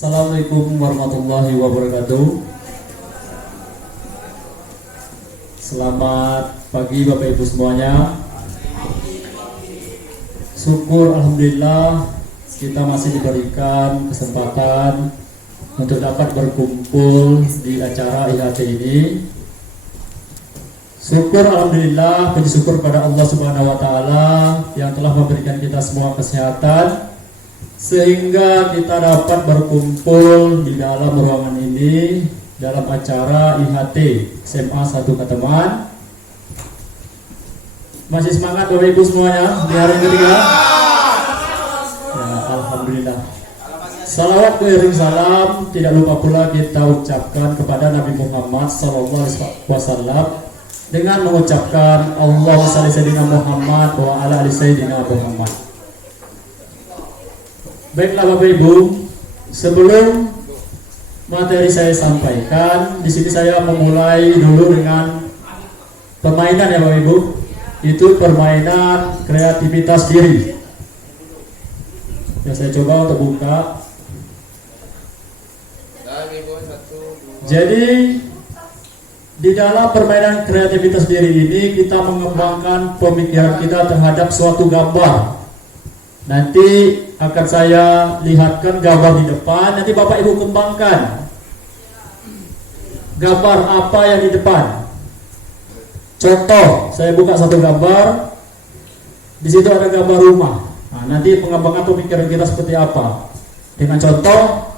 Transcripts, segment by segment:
Assalamualaikum warahmatullahi wabarakatuh. Selamat pagi Bapak Ibu semuanya. Syukur alhamdulillah kita masih diberikan kesempatan untuk dapat berkumpul di acara IHT ini. Syukur alhamdulillah, puji syukur pada Allah Subhanahu wa taala yang telah memberikan kita semua kesehatan sehingga kita dapat berkumpul di dalam ruangan ini dalam acara IHT SMA 1 Kateman. Masih semangat Bapak Ibu semuanya di hari ketiga? Ya, alhamdulillah. Salawat beriring salam tidak lupa pula kita ucapkan kepada Nabi Muhammad SAW dengan mengucapkan Allahumma shalli sayyidina Muhammad wa ala ali sayyidina Muhammad. Baiklah Bapak Ibu, sebelum materi saya sampaikan, di sini saya memulai dulu dengan permainan ya Bapak Ibu. Itu permainan kreativitas diri. Ya, saya coba untuk buka. Jadi di dalam permainan kreativitas diri ini kita mengembangkan pemikiran kita terhadap suatu gambar. Nanti akan saya lihatkan gambar di depan, nanti Bapak Ibu kembangkan gambar apa yang di depan. Contoh, saya buka satu gambar, di situ ada gambar rumah. Nah, nanti pengembangan pemikiran kita seperti apa? Dengan contoh,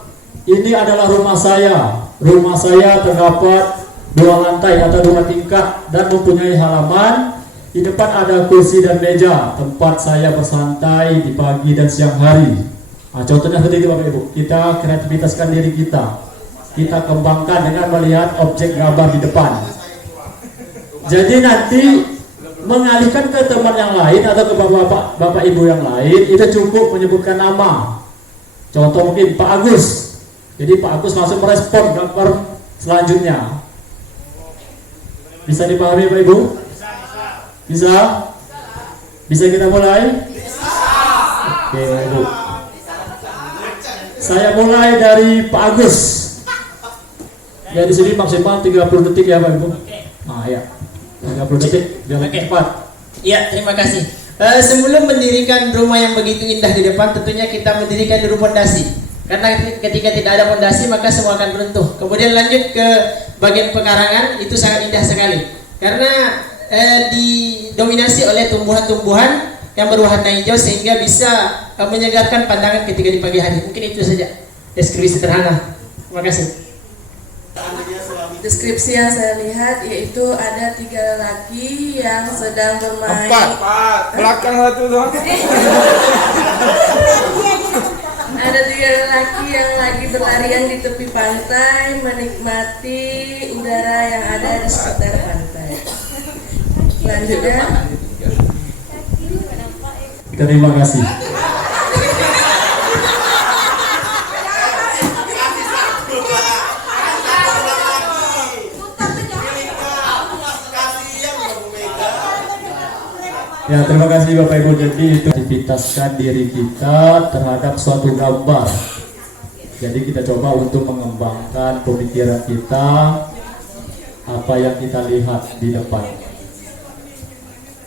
ini adalah rumah saya. Rumah saya terdapat 2 lantai atau 2 tingkat dan mempunyai halaman. Di depan ada kursi dan meja, tempat saya bersantai di pagi dan siang hari. Nah, contohnya seperti itu Bapak Ibu. Kita kreativitaskan diri kita. Kita kembangkan dengan melihat objek gambar di depan. Jadi nanti mengalihkan ke teman yang lain atau ke Bapak Ibu yang lain, itu cukup menyebutkan nama. Contoh mungkin Pak Agus. Jadi Pak Agus langsung merespon gambar selanjutnya. Bisa dipahami Bapak Ibu? Bisa? Bisa kita mulai? Oke, Ibu. Saya mulai dari Pak Agus. Ya, di sini maksimal 30 detik ya, Pak Ibu. Nah, ya. 30 detik, jangan cepat. Iya, terima kasih. Sebelum mendirikan rumah yang begitu indah di depan, tentunya kita mendirikan dulu fondasi. Karena ketika tidak ada fondasi, maka semua akan runtuh. Kemudian lanjut ke bagian pekarangan, itu sangat indah sekali. Karena didominasi oleh tumbuhan-tumbuhan yang berwarna hijau sehingga bisa menyegarkan pandangan ketika di pagi hari. Mungkin itu saja deskripsi sederhana. Terima kasih. Deskripsi yang saya lihat yaitu ada 3 lelaki yang sedang bermain. 4, belakang 1 doang. Ada 3 lelaki yang lagi berlarian di tepi pantai menikmati udara yang ada di sekitar pantai. Selanjutnya, Terima kasih. Ya, terima kasih Bapak Ibu. Jadi itu aktivitaskan diri kita terhadap suatu gambar. Jadi kita coba untuk mengembangkan pemikiran kita, apa yang kita lihat di depan.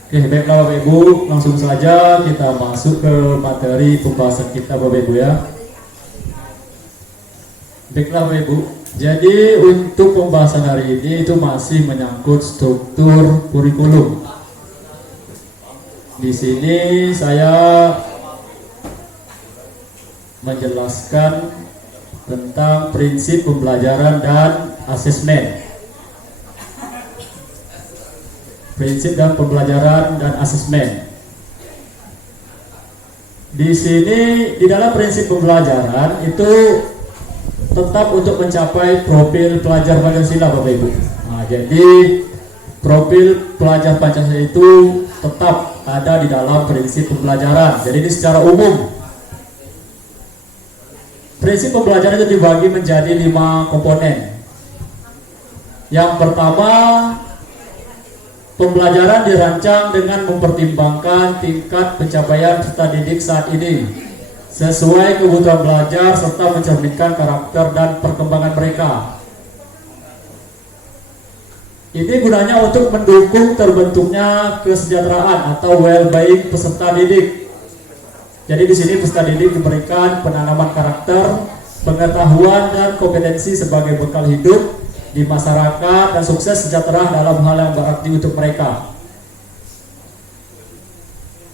Oke, baiklah Bapak Ibu, langsung saja kita masuk ke materi pembahasan kita Bapak Ibu ya. Baiklah Bapak Ibu, jadi untuk pembahasan hari ini itu masih menyangkut struktur kurikulum. Di sini saya menjelaskan tentang prinsip pembelajaran dan asesmen. Prinsip dan pembelajaran dan asesmen. Di sini di dalam prinsip pembelajaran itu tetap untuk mencapai profil pelajar Pancasila Bapak Ibu. Nah, jadi profil pelajar Pancasila itu tetap ada di dalam prinsip pembelajaran. Jadi ini secara umum. Prinsip pembelajaran itu dibagi menjadi 5 komponen. Yang pertama, pembelajaran dirancang dengan mempertimbangkan tingkat pencapaian peserta didik saat ini sesuai kebutuhan belajar serta mencerminkan karakter dan perkembangan mereka. Ini gunanya untuk mendukung terbentuknya kesejahteraan atau well-being peserta didik. Jadi di sini peserta didik diberikan penanaman karakter, pengetahuan dan kompetensi sebagai bekal hidup di masyarakat dan sukses sejahtera dalam hal yang berarti untuk mereka.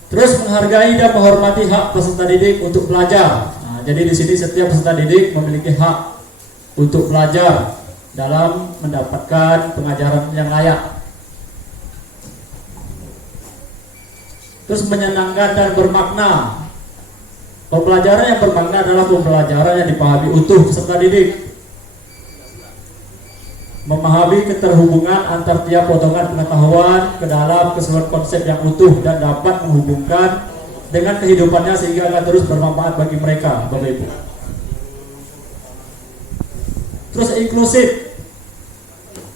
Terus menghargai dan menghormati hak peserta didik untuk belajar. Nah, jadi di sini setiap peserta didik memiliki hak untuk belajar dalam mendapatkan pengajaran yang layak. Terus menyenangkan dan bermakna. Pembelajaran yang bermakna adalah pembelajaran yang dipahami utuh peserta didik, memahami keterhubungan antar tiap potongan pengetahuan ke dalam keseluruhan konsep yang utuh dan dapat menghubungkan dengan kehidupannya sehingga akan terus bermanfaat bagi mereka, Bapak Ibu. Terus inklusif,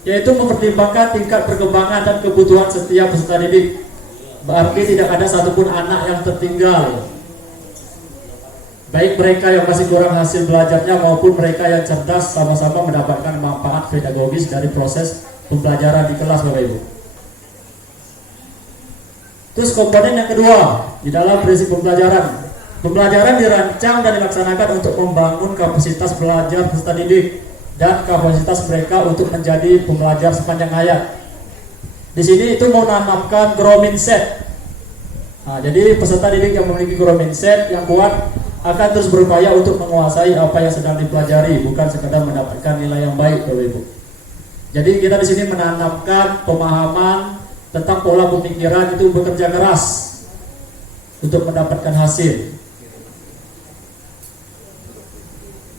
yaitu mempertimbangkan tingkat perkembangan dan kebutuhan setiap peserta didik. Berarti tidak ada satupun anak yang tertinggal, baik mereka yang masih kurang hasil belajarnya maupun mereka yang cerdas sama-sama mendapatkan manfaat pedagogis dari proses pembelajaran di kelas, Bapak Ibu. Terus komponen yang kedua di dalam prinsip pembelajaran. Pembelajaran dirancang dan dilaksanakan untuk membangun kapasitas belajar peserta didik dan kapasitas mereka untuk menjadi pembelajar sepanjang hayat. Di sini itu menanamkan growth mindset. Nah, jadi peserta didik yang memiliki growth mindset yang kuat akan terus berupaya untuk menguasai apa yang sedang dipelajari, bukan sekedar mendapatkan nilai yang baik, Bapak Ibu. Jadi kita di sini menanamkan pemahaman tentang pola pemikiran itu bekerja keras untuk mendapatkan hasil.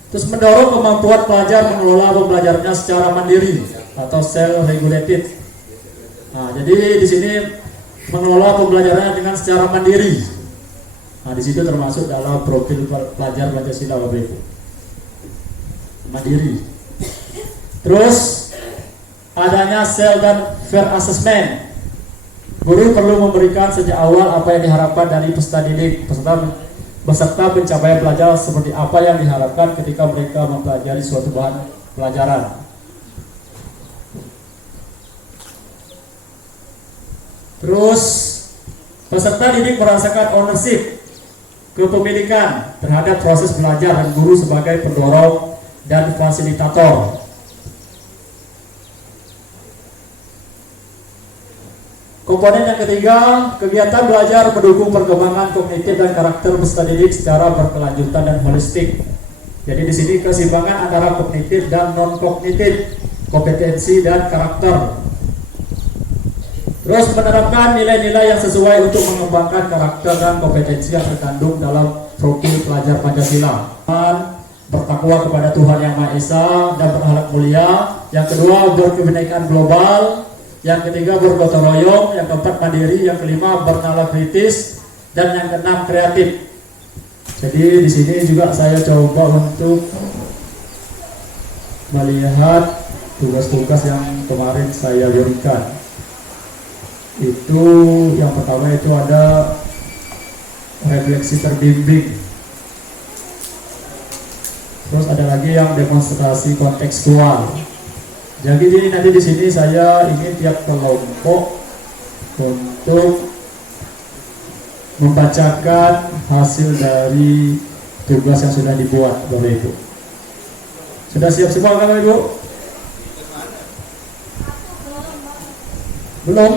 Terus mendorong kemampuan pelajar mengelola pembelajarannya secara mandiri atau self-regulated. Nah, jadi di sini mengelola pembelajarannya dengan secara mandiri. Nah, di situ termasuk dalam profil pelajar Pancasila, Bapak Ibu. Mandiri. Terus adanya self dan fair assessment. Guru perlu memberikan sejak awal apa yang diharapkan dari peserta didik, beserta pencapaian pelajar seperti apa yang diharapkan ketika mereka mempelajari suatu bahan pelajaran. Terus peserta didik merasakan ownership, kepemilikan terhadap proses belajar dan guru sebagai pendorong dan fasilitator. Komponen yang ketiga, kegiatan belajar mendukung perkembangan kognitif dan karakter peserta didik secara berkelanjutan dan holistik. Jadi di sini keseimbangan antara kognitif dan non kognitif, kompetensi dan karakter. Terus menerapkan nilai-nilai yang sesuai untuk mengembangkan karakter dan kompetensi yang terkandung dalam profil pelajar Pancasila. Bertakwa kepada Tuhan Yang Maha Esa dan berakhlak mulia. Yang kedua, berkebinekaan global. Yang ketiga, bergotong royong. Yang keempat, mandiri. Yang kelima, bernalar kritis. Dan yang keenam, kreatif. Jadi di sini juga saya coba untuk melihat tugas-tugas yang kemarin saya berikan. Itu yang pertama itu ada refleksi terbimbing. Terus ada lagi yang demonstrasi kontekstual. Jadi ini nanti di sini saya ingin tiap kelompok untuk membacakan hasil dari tugas yang sudah dibuat, Bapak Ibu. Sudah siap semua kan, Bapak Ibu? Belum?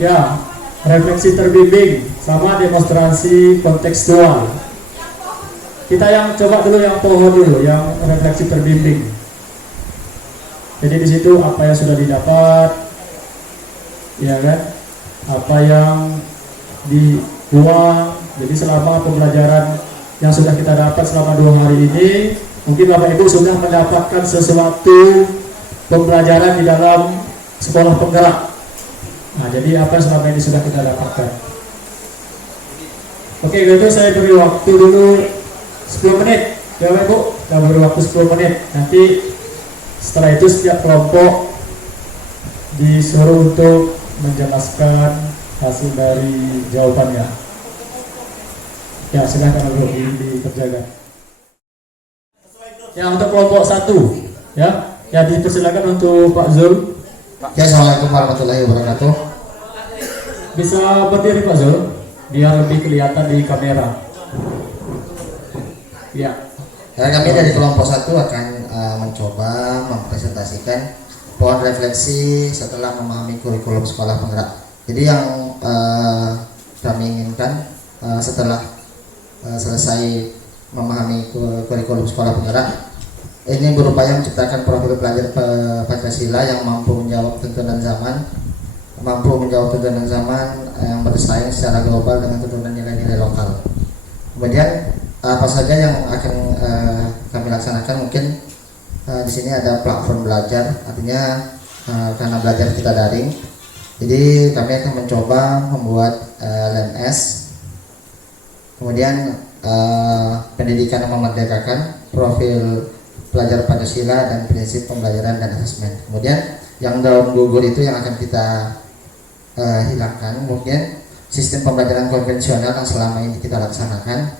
Ya, refleksi terbimbing sama demonstrasi kontekstual. Kita yang coba dulu yang pohon dulu, yang refleksi terbimbing. Jadi di situ apa yang sudah didapat, ya kan? Apa yang dibuang. Jadi selama pembelajaran yang sudah kita dapat selama 2 hari ini, mungkin Bapak Ibu sudah mendapatkan sesuatu pembelajaran di dalam sekolah penggerak. Nah, jadi apa yang selama ini sudah kita dapatkan. Oke, gitu saya beri waktu dulu 10 menit. Ya Bapak Ibu, kita beri waktu 10 menit. Nanti setelah itu setiap kelompok disuruh untuk menjelaskan hasil dari jawabannya. Ya, silakan bro, dikerjakan. Ya, untuk kelompok 1, ya dipersilakan untuk Pak Zul. Ya, Assalamualaikum warahmatullahi wabarakatuh. Bisa berdiri Pak Zul, biar lebih kelihatan di kamera. Ya. Kami dari kelompok 1 akan mencoba mempresentasikan pohon refleksi setelah memahami kurikulum sekolah penggerak. Jadi yang kami inginkan setelah selesai memahami kurikulum sekolah penggerak, ini berupaya menciptakan profil pelajar Pancasila yang mampu menjawab tuntunan zaman, yang bersaing secara global dengan tuntunan nilai-nilai lokal. Kemudian apa saja yang akan kami laksanakan, mungkin di sini ada platform belajar, artinya karena belajar kita daring, jadi kami akan mencoba membuat LMS. Kemudian pendidikan yang memerdekakan, profil pelajar Pancasila, dan prinsip pembelajaran dan asesmen. Kemudian yang daun gugur itu yang akan kita hilangkan, mungkin sistem pembelajaran konvensional yang selama ini kita laksanakan.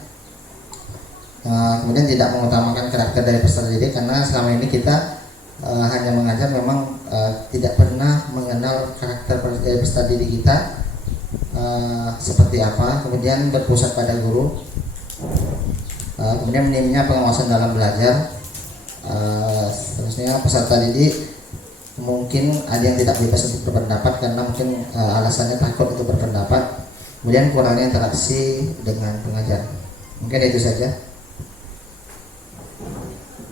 Kemudian tidak mengutamakan karakter dari peserta didik, karena selama ini kita hanya mengajar, memang tidak pernah mengenal karakter dari peserta didik kita seperti apa. Kemudian berpusat pada guru. Kemudian minimnya pengawasan dalam belajar. Seterusnya peserta didik mungkin ada yang tidak bebas untuk berpendapat karena mungkin alasannya takut untuk berpendapat. Kemudian kurangnya interaksi dengan pengajar. Mungkin itu saja.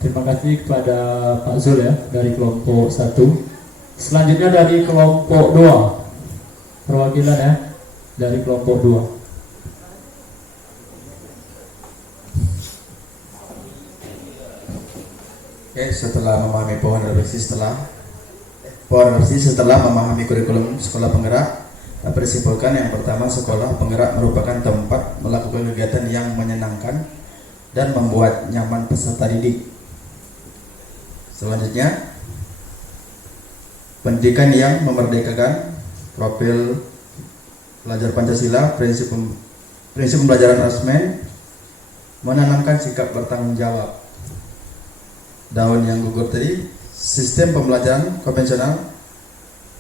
Terima kasih kepada Pak Zul ya dari kelompok 1. Selanjutnya dari kelompok 2, perwakilan ya dari kelompok 2. Oke, setelah memahami pohon refleksi setelah memahami kurikulum sekolah penggerak, dapat disimpulkan yang pertama, sekolah penggerak merupakan tempat melakukan kegiatan yang menyenangkan dan membuat nyaman peserta didik. Selanjutnya, pendidikan yang memerdekakan, profil pelajar Pancasila, prinsip pembelajaran asesmen, menanamkan sikap bertanggung jawab. Daun yang gugur tadi, sistem pembelajaran konvensional,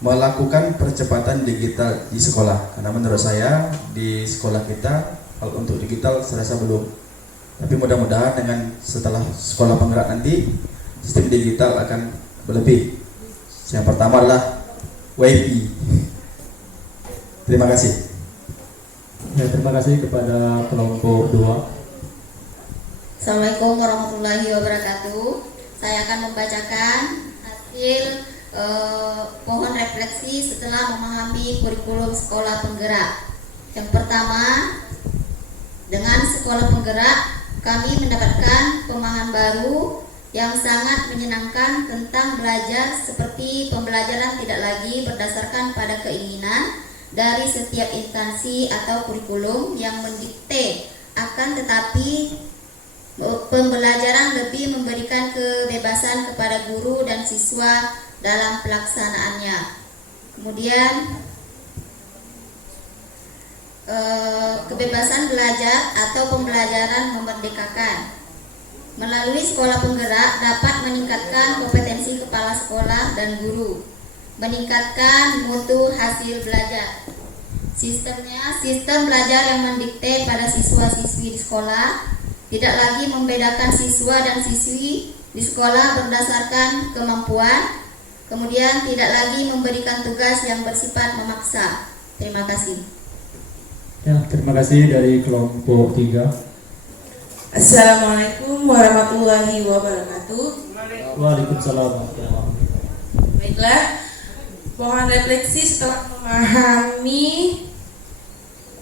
melakukan percepatan digital di sekolah. Karena menurut saya di sekolah kita hal untuk digital serasa belum. Tapi mudah-mudahan dengan setelah sekolah penggerak nanti sistem digital akan berlebih. Yang pertama adalah WiFi. Terima kasih. Ya, terima kasih kepada kelompok 2. Assalamualaikum warahmatullahi wabarakatuh. Saya akan membacakan hasil pohon refleksi setelah memahami kurikulum sekolah penggerak. Yang pertama, dengan sekolah penggerak kami mendapatkan pemahaman baru yang sangat menyenangkan tentang belajar, seperti pembelajaran tidak lagi berdasarkan pada keinginan dari setiap instansi atau kurikulum yang mendikte, akan tetapi pembelajaran lebih memberikan kebebasan kepada guru dan siswa dalam pelaksanaannya. Kemudian kebebasan belajar atau pembelajaran memerdekakan. Melalui sekolah penggerak dapat meningkatkan kompetensi kepala sekolah dan guru, meningkatkan mutu hasil belajar. Sistemnya, sistem belajar yang mendikte pada siswa-siswi di sekolah, tidak lagi membedakan siswa dan siswi di sekolah berdasarkan kemampuan, kemudian tidak lagi memberikan tugas yang bersifat memaksa. Terima kasih. Ya, terima kasih dari kelompok 3. Assalamualaikum warahmatullahi wabarakatuh. Waalaikumsalam. Baiklah, pohon refleksi setelah memahami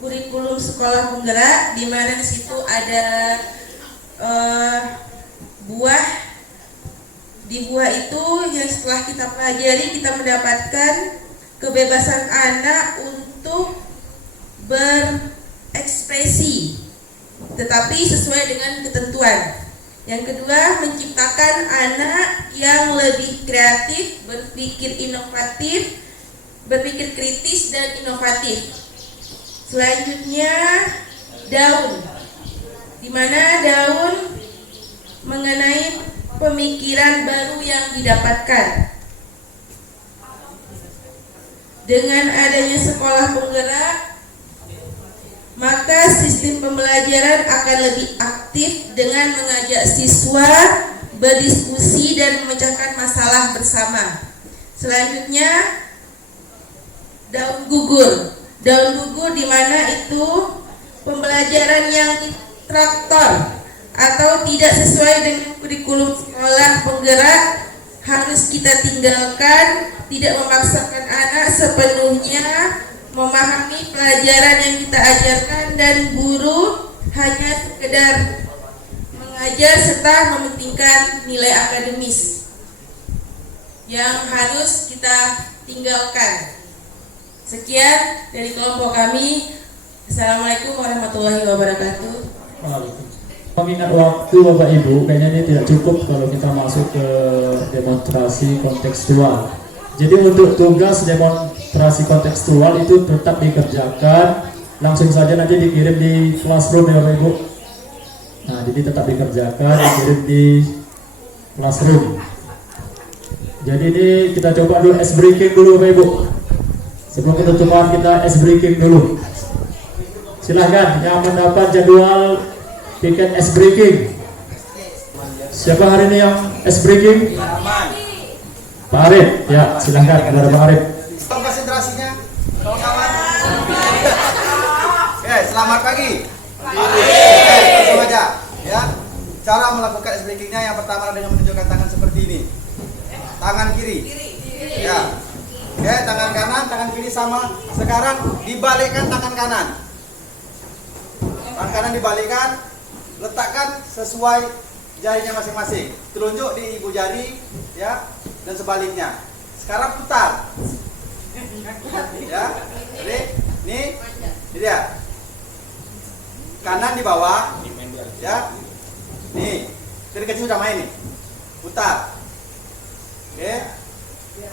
kurikulum sekolah penggerak, di mana di situ ada buah. Di buah itu yang setelah kita pelajari, kita mendapatkan kebebasan anak untuk berekspresi, tetapi sesuai dengan ketentuan. Yang kedua, menciptakan anak yang lebih kreatif, berpikir inovatif, berpikir kritis dan inovatif. Selanjutnya, daun. di mana daun mengenai pemikiran baru yang didapatkan. Dengan adanya sekolah penggerak, maka sistem pembelajaran akan lebih aktif dengan mengajak siswa berdiskusi dan memecahkan masalah bersama. Selanjutnya, daun gugur. Daun gugur di mana itu pembelajaran yang traktor atau tidak sesuai dengan kurikulum sekolah penggerak harus kita tinggalkan, tidak memaksakan anak sepenuhnya memahami pelajaran yang kita ajarkan, dan guru hanya sekedar mengajar serta mementingkan nilai akademis yang harus kita tinggalkan. Sekian dari kelompok kami. Assalamualaikum warahmatullahi wabarakatuh. Mengingat waktu Bapak Ibu, kayaknya ini tidak cukup kalau kita masuk ke demonstrasi kontekstual. Jadi untuk tugas demonstrasi kontekstual itu tetap dikerjakan, langsung saja nanti dikirim di classroom ya Bapak Ibu. Nah, jadi tetap dikerjakan, dikirim di classroom. Jadi ini kita coba dulu ice breaking dulu Bapak Ibu. Sebelum penutupan kita ice breaking dulu. Silahkan yang mendapat jadwal tiket ice breaking. Siapa hari ini yang ice breaking? Pak Arif, ya silahkan kepada Pak Arif. Konsentrasinya, kawan-kawan. Oke, selamat pagi. Langsung aja, ya. Cara melakukan ice breakingnya yang pertama dengan menunjukkan tangan seperti ini. Tangan kiri. Ya. Oke, tangan kanan, tangan kiri sama. Sekarang dibalikkan tangan kanan. Tangan kanan dibalikkan, letakkan sesuai jarinya masing-masing. Telunjuk di ibu jari, ya, dan sebaliknya. Sekarang putar. Ya, jadi ini dia. Kanan di bawah, ya. Nih, dari kecil sudah main nih. Putar. Oke,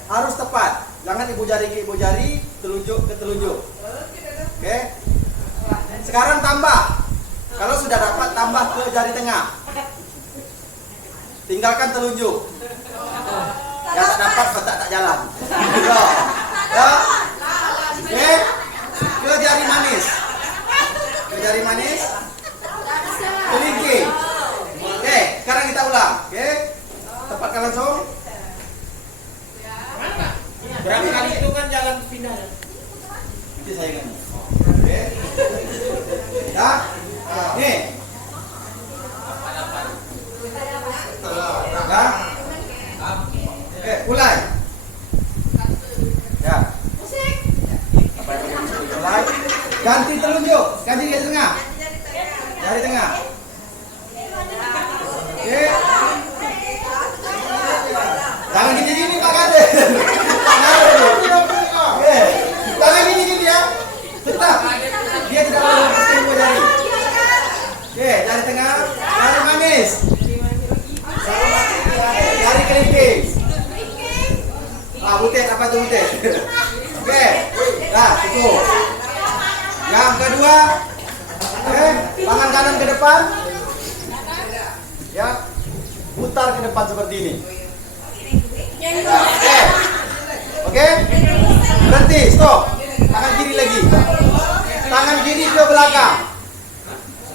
harus tepat. Jangan ibu jari ke ibu jari, telunjuk ke telunjuk. Oke. Sekarang tambah. Kalau sudah dapat, tambah ke jari tengah. Tinggalkan telunjuk. Ya tak dapat, tak jalan. Ya. Oke. Ke jari manis. Ke jari manis. Kelingking. Oke, sekarang kita ulang. Oke. Tepatkan langsung. Berapa kali itu kan jalan pindah. Nanti saya ingat. Oke. Ya. Nih. Ya. Oke, mulai. Ya. Mulai. Ganti telunjuk, ganti jari tengah. Jari tengah. Oke. Jangan gini-gini Pak Kade. Oke. Jangan gini-gini ya. Tetap. Dia tidak boleh lepaskan dua jari. Oke, jari tengah, jari manis. Jari kelingking. Butet, apa itu butet? Oke, nah cukup. Yang kedua, tangan kanan ke depan. Ya, putar ke depan seperti ini. Oke, berhenti, stop. Tangan kiri lagi. Tangan kiri ke belakang.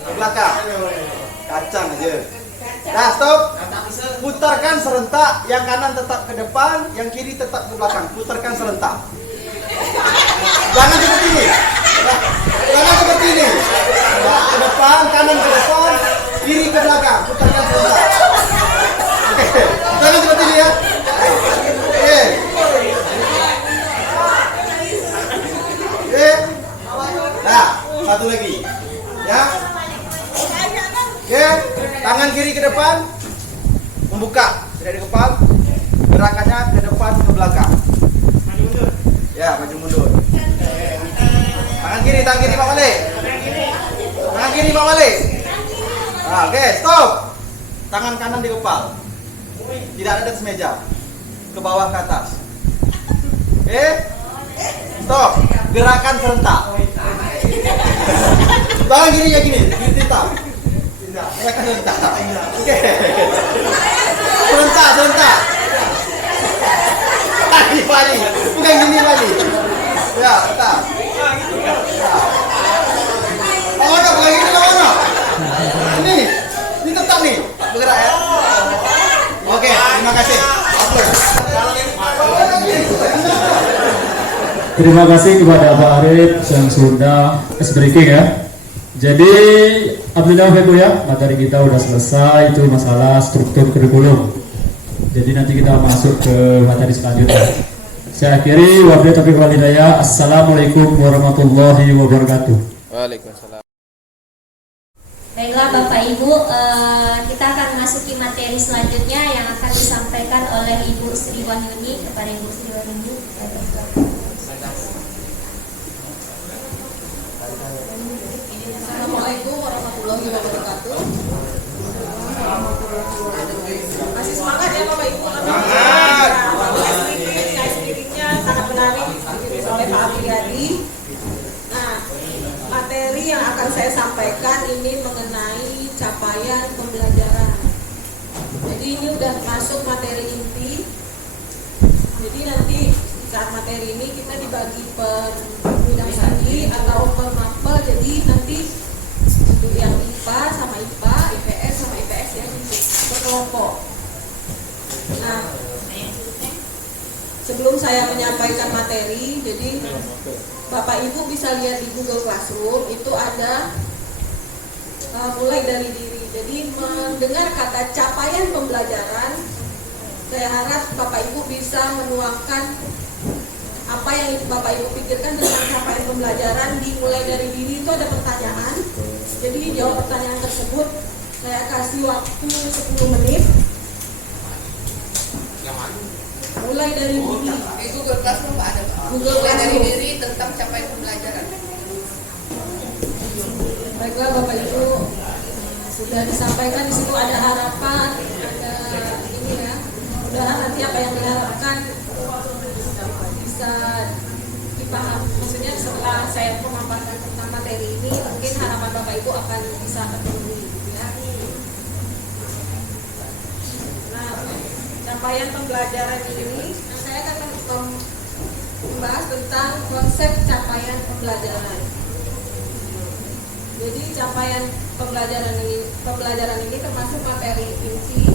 Ke belakang. Kacang aja. Nah, stop. Putarkan serentak, yang kanan tetap ke depan, yang kiri tetap ke belakang. Putarkan serentak. Jangan seperti ini. Jangan seperti ini. Ke depan, kanan ke depan, kiri ke belakang. Putarkan serentak. Oke. Jangan seperti ini ya. Oke. Oke. Nah, satu lagi. Ya. Oke, tangan kiri ke depan, membuka dari depan, gerakannya ke depan ke belakang. Ya, maju mundur. Tangan kiri Pak Malik. Tangan kiri Pak Malik. Nah, oke, stop. Tangan kanan di kepal. Tidak ada di atas meja. Ke bawah ke atas. Oke. Stop. Gerakan serentak. Tangan kiri ya gini, kiri titap. Silakan serentak. Oke. Serentak. Bali. Bukan gini Bali. Ya, bentar. Lawan bukan gini lawan. Ini tetap nih bergerak ya. Oke, terima kasih. Terima kasih kepada Pak Arif yang sudah breaking ya. Jadi alhamdulillah Ibu ya, materi kita udah selesai, itu masalah struktur kurikulum. Jadi nanti kita masuk ke materi selanjutnya. Saya akhiri, wabillahi taufiq wal hidayah. Assalamualaikum warahmatullahi wabarakatuh. Waalaikumsalam. Baiklah Bapak Ibu, kita akan masuki materi selanjutnya yang akan disampaikan oleh Ibu Sri Wahyuni. Kepada Ibu Sri Wahyuni, Assalamualaikum warahmatullahi wabarakatuh. Masih semangat ya Bapak Ibu? Semangat. Speakingnya sangat menarik dipimpin oleh Pak Apriyadi. Nah, materi yang akan saya sampaikan ini mengenai capaian pembelajaran. Jadi ini udah masuk materi inti. Jadi nanti saat materi ini kita dibagi per bidang studi atau per mapel. Jadi nanti untuk yang IPA sama IPA, IPS sama IPS ya berkelompok. Nah, sebelum saya menyampaikan materi, jadi Bapak Ibu bisa lihat di Google Classroom itu ada mulai dari diri. Jadi mendengar kata capaian pembelajaran, saya harap Bapak Ibu bisa menuangkan apa yang Bapak Ibu pikirkan tentang capaian pembelajaran. Dimulai dari diri itu ada pertanyaan. Jadi jawab pertanyaan tersebut. Saya kasih waktu 10 menit. Mulai dari diri. Google Classroom ada Pak. Google Mulai dari Classroom. diri tentang capaian pembelajaran. Baiklah Bapak Ibu, sudah disampaikan di situ ada harapan, ada ini ya. Mudah-mudahan nanti apa yang diharapkan bisa dipahami. Maksudnya setelah saya memaparkan tentang materi ini, mungkin harapan Bapak Ibu akan bisa terpenuhi ya. Nah, capaian pembelajaran ini, saya akan membahas tentang konsep capaian pembelajaran. Jadi capaian pembelajaran ini termasuk materi inti.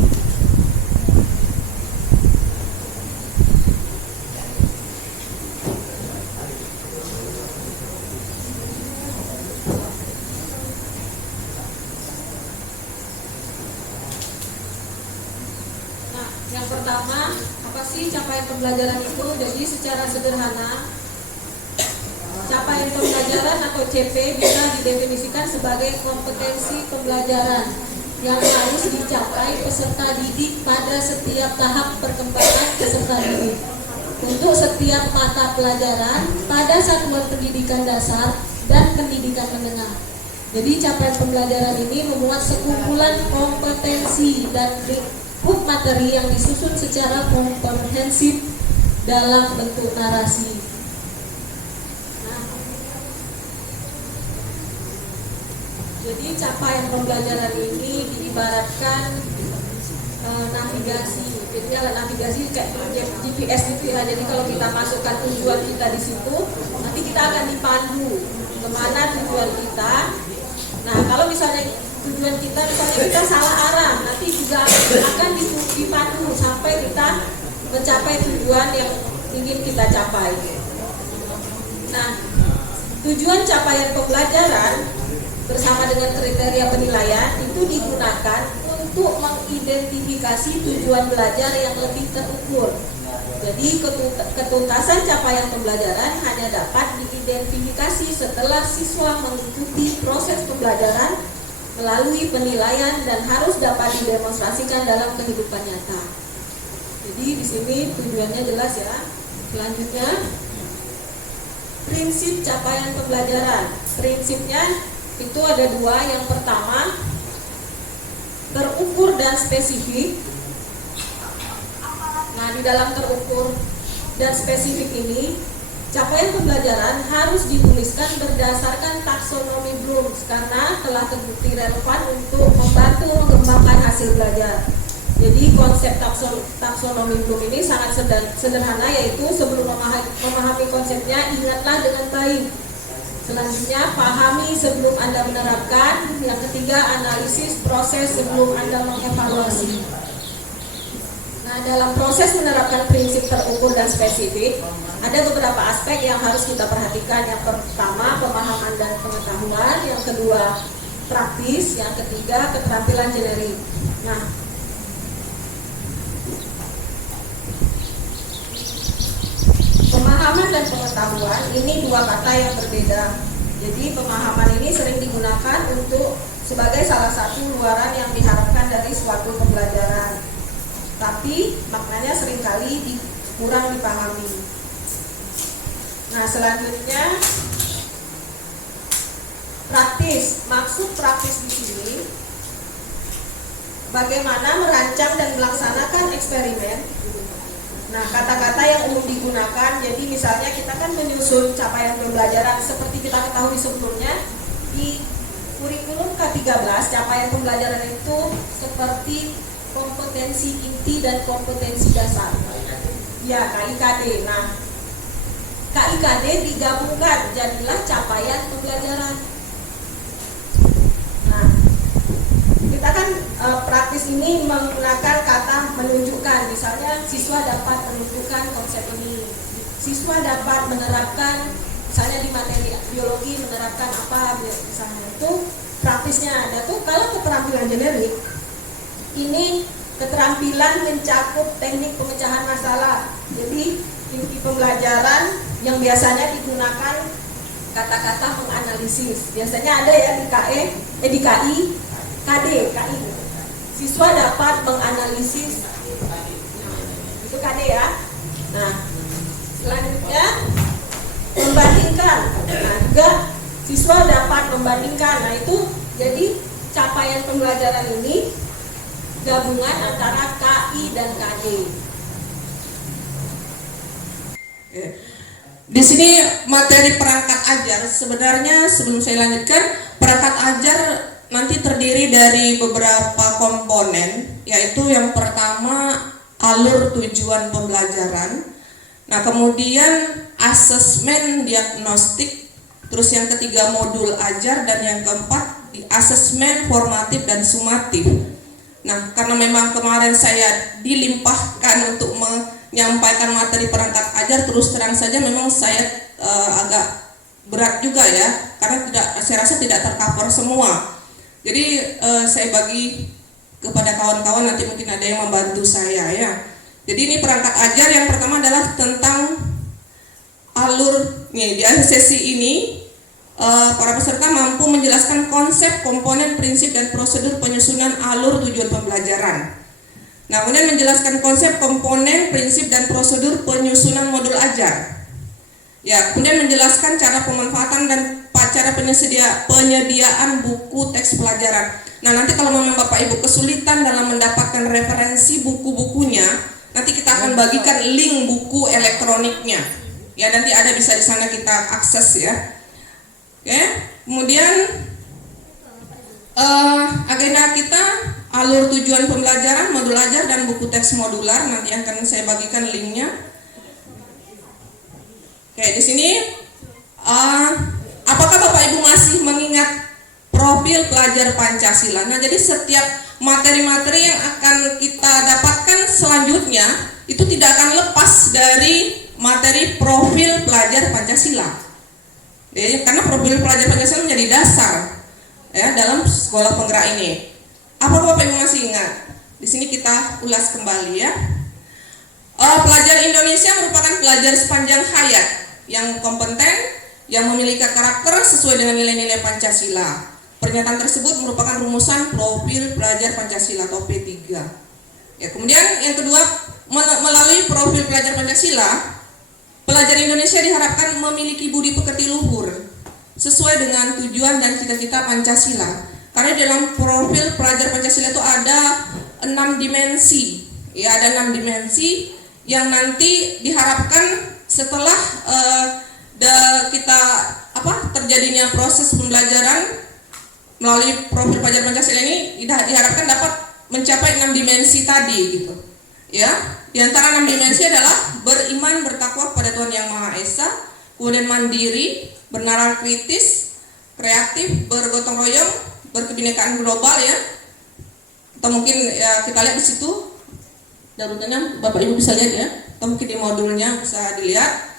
Nah, yang pertama, apa sih capaian pembelajaran itu? Jadi secara sederhana, capaian pembelajaran atau CP bisa didefinisikan sebagai kompetensi pembelajaran yang harus dicapai peserta didik pada setiap tahap perkembangan peserta didik untuk setiap mata pelajaran pada satuan pendidikan dasar dan pendidikan menengah. Jadi capaian pembelajaran ini memuat sekumpulan kompetensi dan input materi yang disusun secara komprehensif dalam bentuk narasi. Jadi capaian pembelajaran ini diibaratkan navigasi. Jadi navigasi kayak GPS gitu ya. Jadi kalau kita masukkan tujuan kita di situ, nanti kita akan dipandu kemana tujuan kita. Nah, kalau misalnya tujuan kita, misalnya kita salah arah, nanti juga akan dipandu sampai kita mencapai tujuan yang ingin kita capai. Nah, tujuan capaian pembelajaran bersama dengan kriteria penilaian itu digunakan untuk mengidentifikasi tujuan belajar yang lebih terukur. Jadi ketuntasan capaian pembelajaran hanya dapat diidentifikasi setelah siswa mengikuti proses pembelajaran melalui penilaian dan harus dapat didemonstrasikan dalam kehidupan nyata. Jadi di sini tujuannya jelas ya. Selanjutnya, prinsip capaian pembelajaran. Prinsipnya itu ada dua. Yang pertama, terukur dan spesifik. Nah, di dalam terukur dan spesifik ini, capaian pembelajaran harus dituliskan berdasarkan taksonomi Bloom karena telah terbukti relevan untuk membantu mengembangkan hasil belajar. Jadi konsep taksonomi Bloom ini sangat sederhana, yaitu sebelum memahami konsepnya ingatlah dengan baik. Selanjutnya pahami sebelum Anda menerapkan. Yang ketiga analisis proses sebelum Anda mengevaluasi. Nah, dalam proses menerapkan prinsip terukur dan spesifik, ada beberapa aspek yang harus kita perhatikan. Yang pertama, pemahaman dan pengetahuan. Yang kedua, praktis. Yang ketiga, keterampilan generik. Nah, pemahaman dan pengetahuan ini dua kata yang berbeda. Jadi pemahaman ini sering digunakan untuk sebagai salah satu luaran yang diharapkan dari suatu pembelajaran, tapi maknanya seringkali kurang dipahami. Nah, selanjutnya praktis. Maksud praktis di sini bagaimana merancang dan melaksanakan eksperimen. Nah, kata-kata yang umum digunakan, jadi misalnya kita kan menyusun capaian pembelajaran seperti kita ketahui sebelumnya di kurikulum K13, capaian pembelajaran itu seperti kompetensi inti dan kompetensi dasar. Ya, KIKD. Nah, KIKD digabungkan jadilah capaian pembelajaran. Nah, kita kan praktis ini menggunakan kata menunjukkan, misalnya siswa dapat menunjukkan konsep ini, siswa dapat menerapkan, misalnya di materi biologi menerapkan apa, misalnya itu praktisnya ada tuh. Kalau keterampilan generik ini keterampilan mencakup teknik pemecahan masalah. Jadi inti pembelajaran yang biasanya digunakan kata-kata menganalisis, biasanya ada ya di KI. Siswa dapat menganalisis, itu KD ya. Nah, selanjutnya membandingkan. Nah, juga siswa dapat membandingkan. Nah, itu jadi capaian pembelajaran ini gabungan antara KI dan KD. Di sini materi perangkat ajar, sebenarnya sebelum saya lanjutkan, perangkat ajar nanti terdiri dari beberapa komponen, yaitu yang pertama alur tujuan pembelajaran, nah kemudian asesmen diagnostik, terus yang ketiga modul ajar, dan yang keempat di asesmen formatif dan sumatif. Nah, karena memang kemarin saya dilimpahkan untuk menyampaikan materi perangkat ajar, terus terang saja memang saya agak berat juga ya, karena saya rasa tidak tercover semua. Jadi saya bagi kepada kawan-kawan, nanti mungkin ada yang membantu saya ya. Jadi ini perangkat ajar yang pertama adalah tentang alur. Nih, di akhir sesi ini para peserta mampu menjelaskan konsep, komponen, prinsip, dan prosedur penyusunan alur tujuan pembelajaran. Nah, kemudian menjelaskan konsep, komponen, prinsip, dan prosedur penyusunan modul ajar. Ya, kemudian menjelaskan cara pemanfaatan dan cara penyediaan buku teks pelajaran. Nah, nanti kalau memang Bapak Ibu kesulitan dalam mendapatkan referensi buku-bukunya, nanti kita akan bagikan link buku elektroniknya. Ya, nanti ada, bisa di sana kita akses ya. Oke, kemudian agenda kita alur tujuan pembelajaran, modul ajar, dan buku teks modular. Nanti akan saya bagikan linknya. Oke, di sini apakah Bapak Ibu masih mengingat profil pelajar Pancasila? Nah, jadi setiap materi-materi yang akan kita dapatkan selanjutnya itu tidak akan lepas dari materi profil pelajar Pancasila. Jadi, karena profil pelajar Pancasila menjadi dasar ya dalam sekolah penggerak ini. Apa Bapak Ibu masih ingat? Di sini kita ulas kembali ya. Pelajar Indonesia merupakan pelajar sepanjang hayat yang kompeten, yang memiliki karakter sesuai dengan nilai-nilai Pancasila. Pernyataan tersebut merupakan rumusan profil pelajar Pancasila atau P3. Ya, kemudian yang kedua, melalui profil pelajar Pancasila, pelajar Indonesia diharapkan memiliki budi pekerti luhur sesuai dengan tujuan dan cita-cita Pancasila. Karena dalam profil pelajar Pancasila itu ada 6 dimensi. Ya, ada 6 dimensi yang nanti diharapkan setelah kita terjadinya proses pembelajaran melalui profil pelajar Pancasila ini diharapkan dapat mencapai 6 dimensi tadi gitu. Ya, di antara 6 dimensi adalah beriman, bertakwa kepada Tuhan Yang Maha Esa, kemudian mandiri, bernalar kritis, kreatif, bergotong royong, berkebinekaan global ya. Atau mungkin ya kita lihat di situ darutannya Bapak Ibu bisa lihat ya, atau mungkin di modulnya bisa dilihat.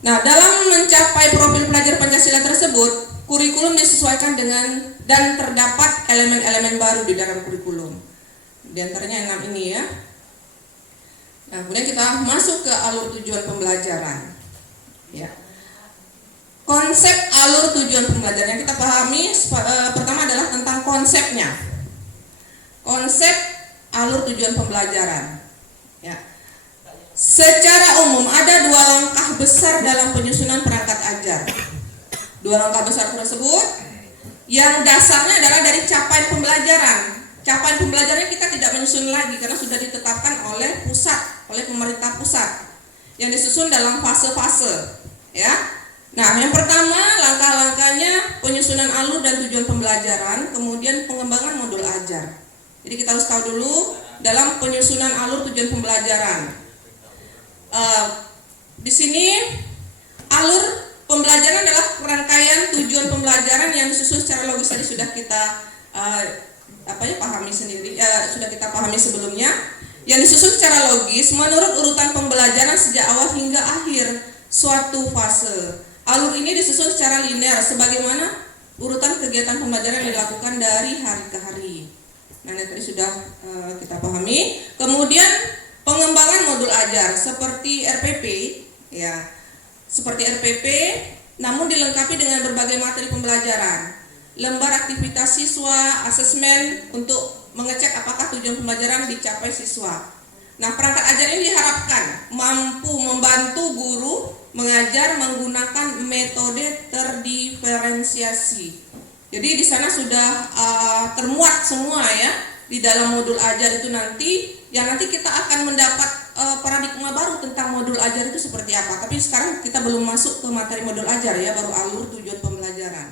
Nah, dalam mencapai profil pelajar Pancasila tersebut, kurikulum disesuaikan dengan dan terdapat elemen-elemen baru di dalam kurikulum. Di antaranya 6 ini ya. Nah, kemudian kita masuk ke alur tujuan pembelajaran. Ya. Konsep alur tujuan pembelajaran yang kita pahami pertama adalah tentang konsepnya. Konsep alur tujuan pembelajaran. Ya. Secara umum ada 2 langkah besar dalam penyusunan perangkat ajar. 2 langkah besar tersebut yang dasarnya adalah dari capaian pembelajaran. Capaian pembelajarannya kita tidak menyusun lagi karena sudah ditetapkan oleh pusat, oleh pemerintah pusat yang disusun dalam fase-fase. Ya. Nah, yang pertama langkah-langkahnya penyusunan alur dan tujuan pembelajaran, kemudian pengembangan modul ajar. Jadi kita harus tahu dulu dalam penyusunan alur tujuan pembelajaran. Di sini alur pembelajaran adalah rangkaian tujuan pembelajaran yang disusun secara logis tadi sudah kita pahami sendiri, sudah kita pahami sebelumnya. Yang disusun secara logis menurut urutan pembelajaran sejak awal hingga akhir suatu fase. Alur ini disusun secara linear sebagaimana urutan kegiatan pembelajaran yang dilakukan dari hari ke hari. Nah, ini tadi sudah kita pahami. Kemudian pengembangan modul ajar seperti RPP ya. Seperti RPP namun dilengkapi dengan berbagai materi pembelajaran. Lembar aktivitas siswa, asesmen untuk mengecek apakah tujuan pembelajaran dicapai siswa. Nah, perangkat ajar ini diharapkan mampu membantu guru mengajar menggunakan metode terdiferensiasi. Jadi di sana sudah termuat semua ya di dalam modul ajar itu nanti kita akan mendapat paradigma baru tentang modul ajar itu seperti apa. Tapi sekarang kita belum masuk ke materi modul ajar ya, baru alur tujuan pembelajaran.